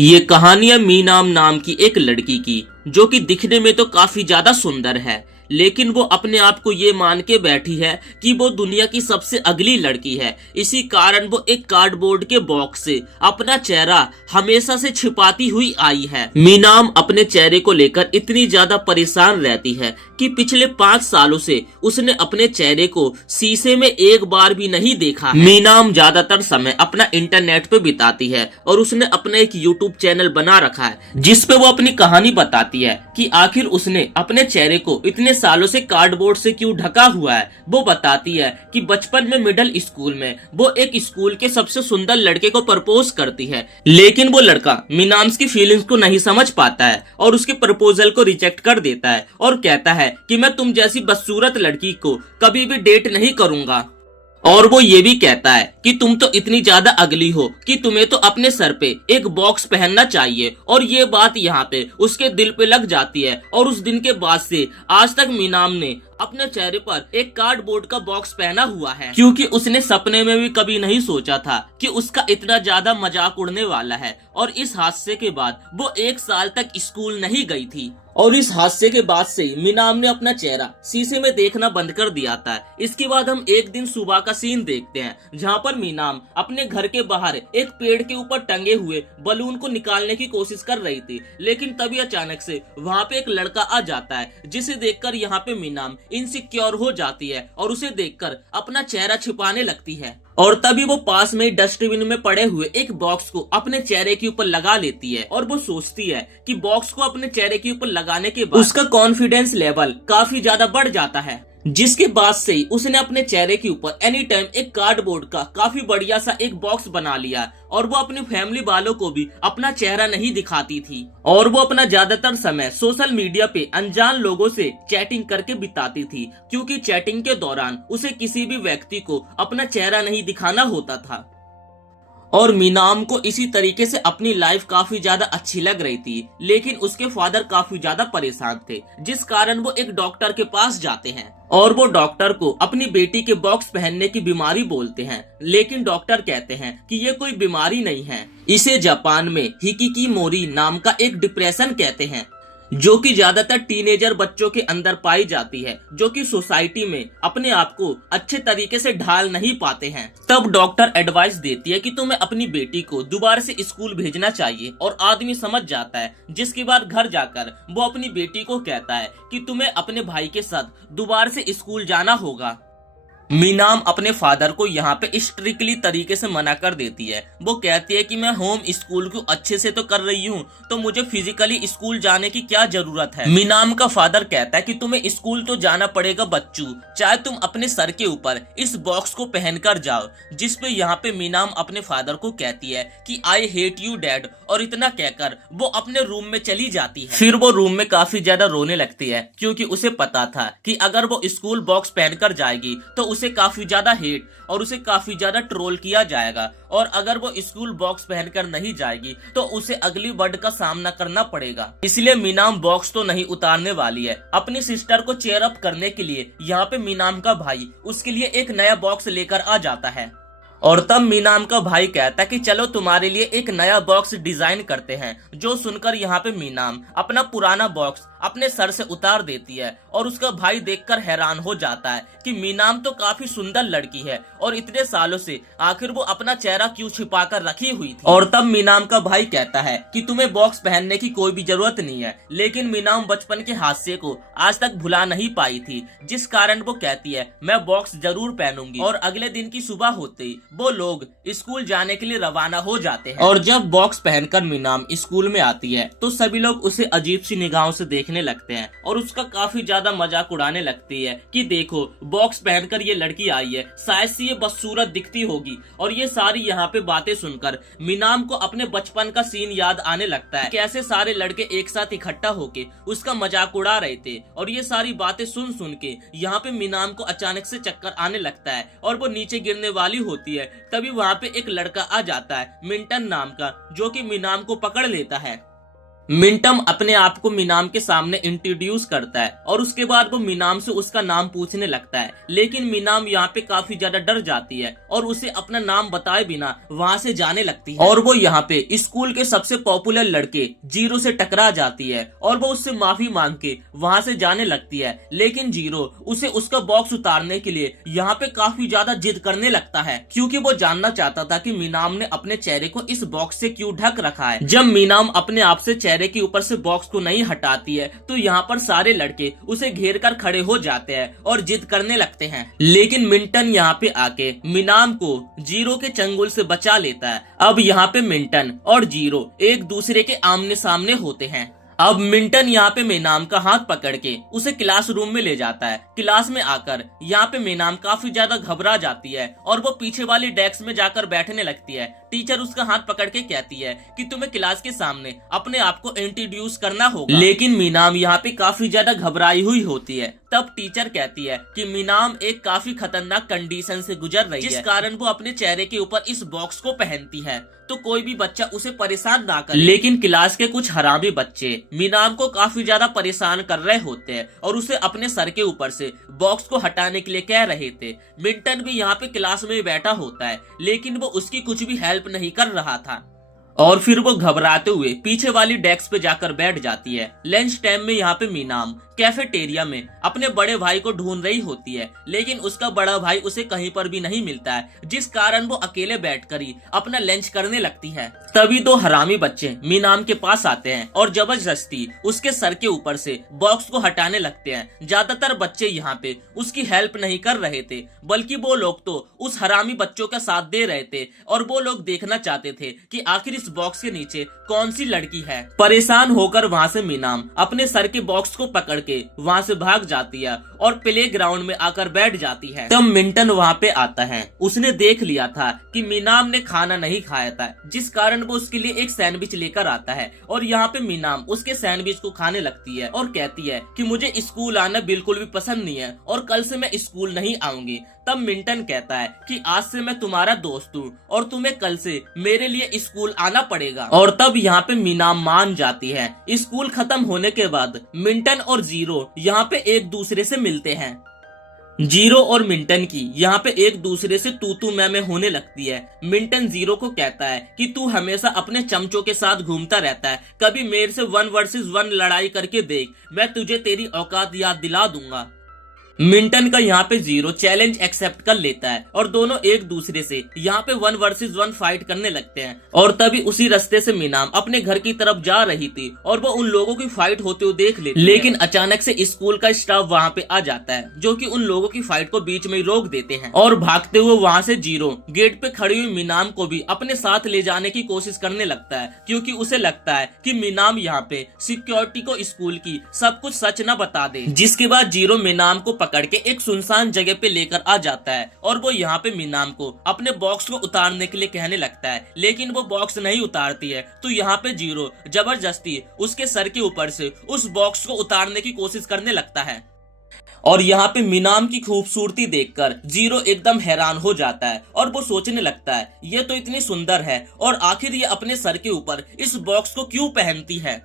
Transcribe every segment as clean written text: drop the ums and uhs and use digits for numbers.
ये कहानी है मीनाम नाम की एक लड़की की, जो कि दिखने में तो काफी ज्यादा सुंदर है, लेकिन वो अपने आप को ये मान के बैठी है कि वो दुनिया की सबसे अगली लड़की है। इसी कारण वो एक कार्डबोर्ड के बॉक्स से अपना चेहरा हमेशा से छिपाती हुई आई है। मीनाम अपने चेहरे को लेकर इतनी ज्यादा परेशान रहती है कि पिछले 5 सालों से उसने अपने चेहरे को शीशे में एक बार भी नहीं देखा है। मीनाम ज्यादातर समय अपना इंटरनेट पे बिताती है और उसने अपना एक यूट्यूब चैनल बना रखा है, जिसपे वो अपनी कहानी बताती है कि आखिर उसने अपने चेहरे को इतने सालों से कार्डबोर्ड से क्यों ढका हुआ है। वो बताती है कि बचपन में मिडिल स्कूल में वो एक स्कूल के सबसे सुंदर लड़के को प्रपोज करती है, लेकिन वो लड़का मीनाम्स की फीलिंग्स को नहीं समझ पाता है और उसके प्रपोजल को रिजेक्ट कर देता है और कहता है कि मैं तुम जैसी बदसूरत लड़की को कभी भी डेट नहीं करूंगा। और वो ये भी कहता है कि तुम तो इतनी ज्यादा अगली हो कि तुम्हें तो अपने सर पे एक बॉक्स पहनना चाहिए। और ये बात यहाँ पे उसके दिल पे लग जाती है और उस दिन के बाद से आज तक मीनाम ने अपने चेहरे पर एक कार्डबोर्ड का बॉक्स पहना हुआ है, क्योंकि उसने सपने में भी कभी नहीं सोचा था कि उसका इतना ज्यादा मजाक उड़ने वाला है। और इस हादसे के बाद वो 1 साल तक स्कूल नहीं गई थी और इस हादसे के बाद से मीनाम ने अपना चेहरा शीशे में देखना बंद कर दिया था। इसके बाद हम एक दिन सुबह का सीन देखते हैं, जहां पर मीनाम अपने घर के बाहर एक पेड़ के ऊपर टंगे हुए बलून को निकालने की कोशिश कर रही थी, लेकिन तभी अचानक से वहां पे एक लड़का आ जाता है, जिसे देखकर यहाँ पे मीनाम इनसिक्योर हो जाती है और उसे देखकर अपना चेहरा छिपाने लगती है। और तभी वो पास में डस्टबिन में पड़े हुए एक बॉक्स को अपने चेहरे के ऊपर लगा लेती है और वो सोचती है कि बॉक्स को अपने चेहरे के ऊपर लगाने के बाद उसका कॉन्फिडेंस लेवल काफी ज्यादा बढ़ जाता है, जिसके बाद से ही उसने अपने चेहरे के ऊपर एनी टाइम एक कार्डबोर्ड का काफी बढ़िया सा एक बॉक्स बना लिया। और वो अपनी फैमिली वालों को भी अपना चेहरा नहीं दिखाती थी और वो अपना ज्यादातर समय सोशल मीडिया पे अनजान लोगों से चैटिंग करके बिताती थी, क्योंकि चैटिंग के दौरान उसे किसी भी व्यक्ति को अपना चेहरा नहीं दिखाना होता था। और मीनाम को इसी तरीके से अपनी लाइफ काफी ज्यादा अच्छी लग रही थी, लेकिन उसके फादर काफी ज्यादा परेशान थे, जिस कारण वो एक डॉक्टर के पास जाते हैं और वो डॉक्टर को अपनी बेटी के बॉक्स पहनने की बीमारी बोलते हैं। लेकिन डॉक्टर कहते हैं कि ये कोई बीमारी नहीं है, इसे जापान में हिकिकीमोरी नाम का एक डिप्रेशन कहते हैं, जो कि ज्यादातर टीनेजर बच्चों के अंदर पाई जाती है, जो कि सोसाइटी में अपने आप को अच्छे तरीके से ढाल नहीं पाते हैं। तब डॉक्टर एडवाइस देती है कि तुम्हें अपनी बेटी को दोबारा से स्कूल भेजना चाहिए और आदमी समझ जाता है, जिसके बाद घर जाकर वो अपनी बेटी को कहता है कि तुम्हें अपने भाई के साथ दोबारा से स्कूल जाना होगा। मीनाम अपने फादर को यहाँ पे स्ट्रिक्टली तरीके से मना कर देती है। वो कहती है कि मैं होम स्कूल को अच्छे से तो कर रही हूँ, तो मुझे फिजिकली स्कूल जाने की क्या जरूरत है। मीनाम का फादर कहता है कि तुम्हें स्कूल तो जाना पड़ेगा बच्चू, चाहे तुम अपने सर के ऊपर इस बॉक्स को पहनकर जाओ। जिस पे यहाँ पे मीनाम अपने फादर को कहती है कि आई हेट यू डैड, और इतना कहकर वो अपने रूम में चली जाती है। फिर वो रूम में काफी ज्यादा रोने लगती है, क्योंकि उसे पता था कि अगर वो स्कूल बॉक्स पहनकर जाएगी तो उसे काफी ज्यादा हेट और उसे काफी ज्यादा ट्रोल किया जाएगा, और अगर वो स्कूल बॉक्स पहनकर नहीं जाएगी तो उसे अगली वर्ड का सामना करना पड़ेगा। इसलिए मीनाम बॉक्स तो नहीं उतारने वाली है। अपनी सिस्टर को चेयर अप करने के लिए यहाँ पे मीनाम का भाई उसके लिए एक नया बॉक्स लेकर आ जाता है, और तब मीनाम का भाई कहता है कि चलो तुम्हारे लिए एक नया बॉक्स डिजाइन करते हैं। जो सुनकर यहाँ पे मीनाम अपना पुराना बॉक्स अपने सर से उतार देती है और उसका भाई देखकर हैरान हो जाता है कि मीनाम तो काफी सुंदर लड़की है और इतने सालों से आखिर वो अपना चेहरा क्यों छिपा कर रखी हुई थी। और तब मीनाम का भाई कहता है कि तुम्हें बॉक्स पहनने की कोई भी जरूरत नहीं है, लेकिन मीनाम बचपन के हादसे को आज तक भुला नहीं पाई थी, जिस कारण वो कहती है मैं बॉक्स जरूर पहनूंगी। और अगले दिन की सुबह होते ही वो लोग स्कूल जाने के लिए रवाना हो जाते हैं। और जब बॉक्स पहनकर मीनाम स्कूल में आती है तो सभी लोग उसे अजीब सी निगाहों से देखने लगते हैं और उसका काफी ज्यादा मजाक उड़ाने लगती है कि देखो बॉक्स पहनकर ये लड़की आई है, शायद से ये बदसूरत दिखती होगी। और ये सारी यहाँ पे बातें सुनकर मीनाम को अपने बचपन का सीन याद आने लगता है, कैसे सारे लड़के एक साथ इकट्ठा होके उसका मजाक उड़ा रहे थे। और ये सारी बातें सुन सुन के यहाँ पे मीनाम को अचानक से चक्कर आने लगता है और वो नीचे गिरने वाली होती है। तभी वहाँ पे एक लड़का आ जाता है मिंटन नाम का, जो कि मीनाम को पकड़ लेता है मिंटन अपने आप को मीनाम के सामने इंट्रोड्यूस करता है और उसके बाद वो मीनाम से उसका नाम पूछने लगता है, लेकिन मीनाम यहाँ पे काफी ज्यादा डर जाती है और उसे अपना नाम बताए बिना वहाँ से जाने लगती है। और वो यहाँ पे स्कूल के सबसे पॉपुलर लड़के जीरो से टकरा जाती है और वो उससे माफी मांग के वहाँ से जाने लगती है, लेकिन जीरो उसे उसका बॉक्स उतारने के लिए यहाँ पे काफी ज्यादा जिद करने लगता है, क्योंकि वो जानना चाहता था कि मीनाम ने अपने चेहरे को इस बॉक्स से क्यों ढक रखा है। जब मीनाम अपने आप से चेहरे के ऊपर से बॉक्स को नहीं हटाती है तो यहाँ पर सारे लड़के उसे घेर कर खड़े हो जाते हैं और जिद करने लगते हैं, लेकिन मिंटन यहाँ पे आके मीनाम को जीरो के चंगुल से बचा लेता है। अब यहाँ पे मिंटन और जीरो एक दूसरे के आमने सामने होते हैं। अब मिंटन यहाँ पे मीनाम का हाथ पकड़ के उसे क्लासरूम में ले जाता है। क्लास में आकर यहाँ पे मीनाम काफी ज्यादा घबरा जाती है और वो पीछे वाली डेस्क में जाकर बैठने लगती है। टीचर उसका हाथ पकड़ के कहती है कि तुम्हें क्लास के सामने अपने आप को इंट्रोड्यूस करना होगा, लेकिन मीनाम यहाँ पे काफी ज्यादा घबराई हुई होती है। तब टीचर कहती है कि मीनाम एक काफी खतरनाक कंडीशन से गुजर रही है, जिस कारण वो अपने चेहरे के ऊपर इस बॉक्स को पहनती है तो कोई भी बच्चा उसे परेशान ना करे। लेकिन क्लास के कुछ हरामी बच्चे मीनाम को काफी ज्यादा परेशान कर रहे होते हैं और उसे अपने सर के ऊपर से बॉक्स को हटाने के लिए कह रहे थे। मिंटन भी यहाँ पे क्लास में बैठा होता है, लेकिन वो उसकी कुछ भी हेल्प नहीं कर रहा था और फिर वो घबराते हुए पीछे वाली डेस्क पे जाकर बैठ जाती है। लंच टाइम में यहाँ पे मीनाम कैफेटेरिया में अपने बड़े भाई को ढूंढ रही होती है, लेकिन उसका बड़ा भाई उसे कहीं पर भी नहीं मिलता है, जिस कारण वो अकेले बैठकर ही अपना लंच करने लगती है। तभी दो हरामी बच्चे मीनाम के पास आते हैं और जबरदस्ती उसके सर के ऊपर से बॉक्स को हटाने लगते हैं। ज्यादातर बच्चे यहाँ पे उसकी हेल्प नहीं कर रहे थे, बल्कि वो लोग तो उस हरामी बच्चों का साथ दे रहे थे और वो लोग देखना चाहते थे कि आखिर इस बॉक्स के नीचे कौन सी लड़की है। परेशान होकर वहाँ से मीनाम अपने सर के बॉक्स को पकड़ के वहाँ से भाग जाती है और प्ले ग्राउंड में आकर बैठ जाती है। तब मिंटन वहाँ पे आता है। उसने देख लिया था कि मीनाम ने खाना नहीं खाया था, जिस कारण वो उसके लिए एक सैंडविच लेकर आता है और यहाँ पे मीनाम उसके सैंडविच को खाने लगती है और कहती है कि मुझे स्कूल आना बिल्कुल भी पसंद नहीं है और कल से मैं स्कूल नहीं आऊंगी। तब मिंटन कहता है कि आज से मैं तुम्हारा दोस्त हूँ और तुम्हें कल से मेरे लिए स्कूल आना पड़ेगा। और तब यहाँ पे मीनाम मान जाती है। स्कूल खत्म होने के बाद मिंटन और जीरो यहाँ पे एक दूसरे से मिलते हैं। जीरो और मिंटन की यहाँ पे एक दूसरे से तू तू मैं होने लगती है। मिंटन जीरो को कहता है कि तू हमेशा अपने चमचों के साथ घूमता रहता है, कभी मेरे से 1 वर्सेस 1 लड़ाई करके देख, मैं तुझे तेरी औकात याद दिला दूंगा। मिंटन का यहाँ पे जीरो चैलेंज एक्सेप्ट कर लेता है और दोनों एक दूसरे से यहाँ पे 1 वर्सेस 1 फाइट करने लगते हैं। और तभी उसी रास्ते से मीनाम अपने घर की तरफ जा रही थी और वो उन लोगों की फाइट होते हुए देख लेती है। लेकिन अचानक से स्कूल का स्टाफ वहाँ पे आ जाता है, जो कि उन लोगों की फाइट को बीच में ही रोक देते हैं और भागते हुए वहाँ से जीरो गेट पे खड़ी हुई मीनाम को भी अपने साथ ले जाने की कोशिश करने लगता है, क्योंकि उसे लगता है कि मीनाम यहाँ पे सिक्योरिटी को स्कूल की सब कुछ सच न बता दे। जिसके बाद जीरो मीनाम को पकड़ के एक सुनसान जगह पे लेकर आ जाता है और वो यहाँ पे मीनाम को अपने बॉक्स को उतारने के लिए कहने लगता है, लेकिन वो बॉक्स नहीं उतारती है। तो यहाँ पे जीरो जबरदस्ती उसके सर के ऊपर से उस बॉक्स को उतारने की कोशिश करने लगता है और यहाँ पे मीनाम की खूबसूरती देखकर जीरो एकदम हैरान हो जाता है और वो सोचने लगता है ये तो इतनी सुंदर है और आखिर ये अपने सर के ऊपर इस बॉक्स को क्यों पहनती है।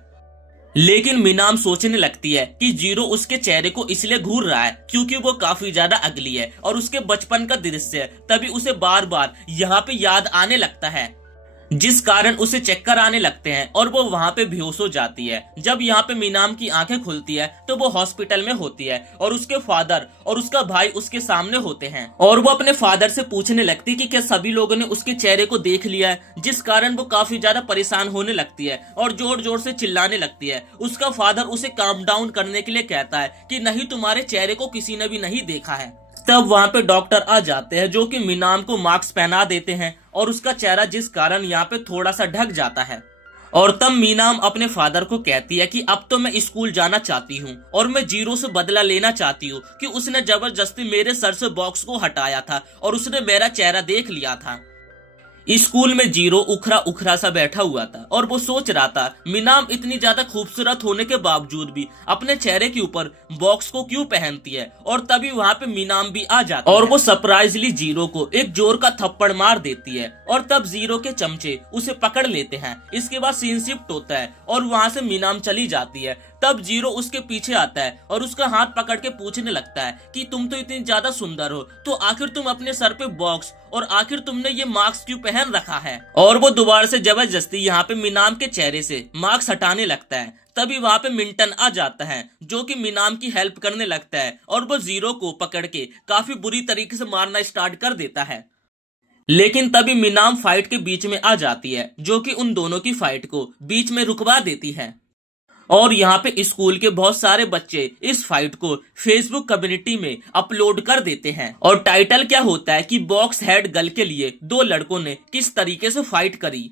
लेकिन मीनाम सोचने लगती है कि जीरो उसके चेहरे को इसलिए घूर रहा है क्योंकि वो काफी ज्यादा अगली है और उसके बचपन का दृश्य तभी उसे बार बार यहाँ पे याद आने लगता है, जिस कारण उसे चक्कर आने लगते हैं और वो वहाँ पे बेहोश हो जाती है। जब यहाँ पे मीनाम की आंखें खुलती है तो वो हॉस्पिटल में होती है और उसके फादर और उसका भाई उसके सामने होते हैं और वो अपने फादर से पूछने लगती है कि क्या सभी लोगों ने उसके चेहरे को देख लिया है, जिस कारण वो काफी ज्यादा परेशान होने लगती है और जोर जोर से चिल्लाने लगती है। उसका फादर उसे काम डाउन करने के लिए कहता है कि नहीं, तुम्हारे चेहरे को किसी ने भी नहीं देखा है। तब वहाँ पे डॉक्टर आ जाते हैं, जो कि मीनाम को मास्क पहना देते हैं और उसका चेहरा जिस कारण यहाँ पे थोड़ा सा ढक जाता है। और तब मीनाम अपने फादर को कहती है कि अब तो मैं स्कूल जाना चाहती हूँ और मैं जीरो से बदला लेना चाहती हूँ कि उसने जबरदस्ती मेरे सर से बॉक्स को हटाया था और उसने मेरा चेहरा देख लिया था। स्कूल में जीरो उखरा उखरा सा बैठा हुआ था और वो सोच रहा था मीनाम इतनी ज्यादा खूबसूरत होने के बावजूद भी अपने चेहरे के ऊपर बॉक्स को क्यों पहनती है। और तभी वहाँ पे मीनाम भी आ जाती है और वो सरप्राइजली जीरो को एक जोर का थप्पड़ मार देती है और तब जीरो के चमचे उसे पकड़ लेते हैं। इसके बाद सीन शिफ्ट होता है और वहाँ से मीनाम चली जाती है। तब जीरो उसके पीछे आता है और उसका हाथ पकड़ के पूछने लगता है कि तुम तो इतनी ज्यादा सुंदर हो, तो आखिर तुम अपने सर पे बॉक्स और आखिर तुमने ये मास्क क्यों पहन रखा है। और वो दोबारा से जबरदस्ती यहाँ पे मीनाम के चेहरे से मास्क हटाने लगता है। तभी वहाँ पे मिंटन आ जाता है जो कि मीनाम की हेल्प करने लगता है और वो जीरो को पकड़ के काफी बुरी तरीके से मारना स्टार्ट कर देता है। लेकिन तभी मीनाम फाइट के बीच में आ जाती है जो कि उन दोनों की फाइट को बीच में रुकवा देती है। और यहाँ पे स्कूल के बहुत सारे बच्चे इस फाइट को फेसबुक कम्युनिटी में अपलोड कर देते हैं और टाइटल क्या होता है कि बॉक्स हेड गर्ल के लिए दो लड़कों ने किस तरीके से फाइट करी।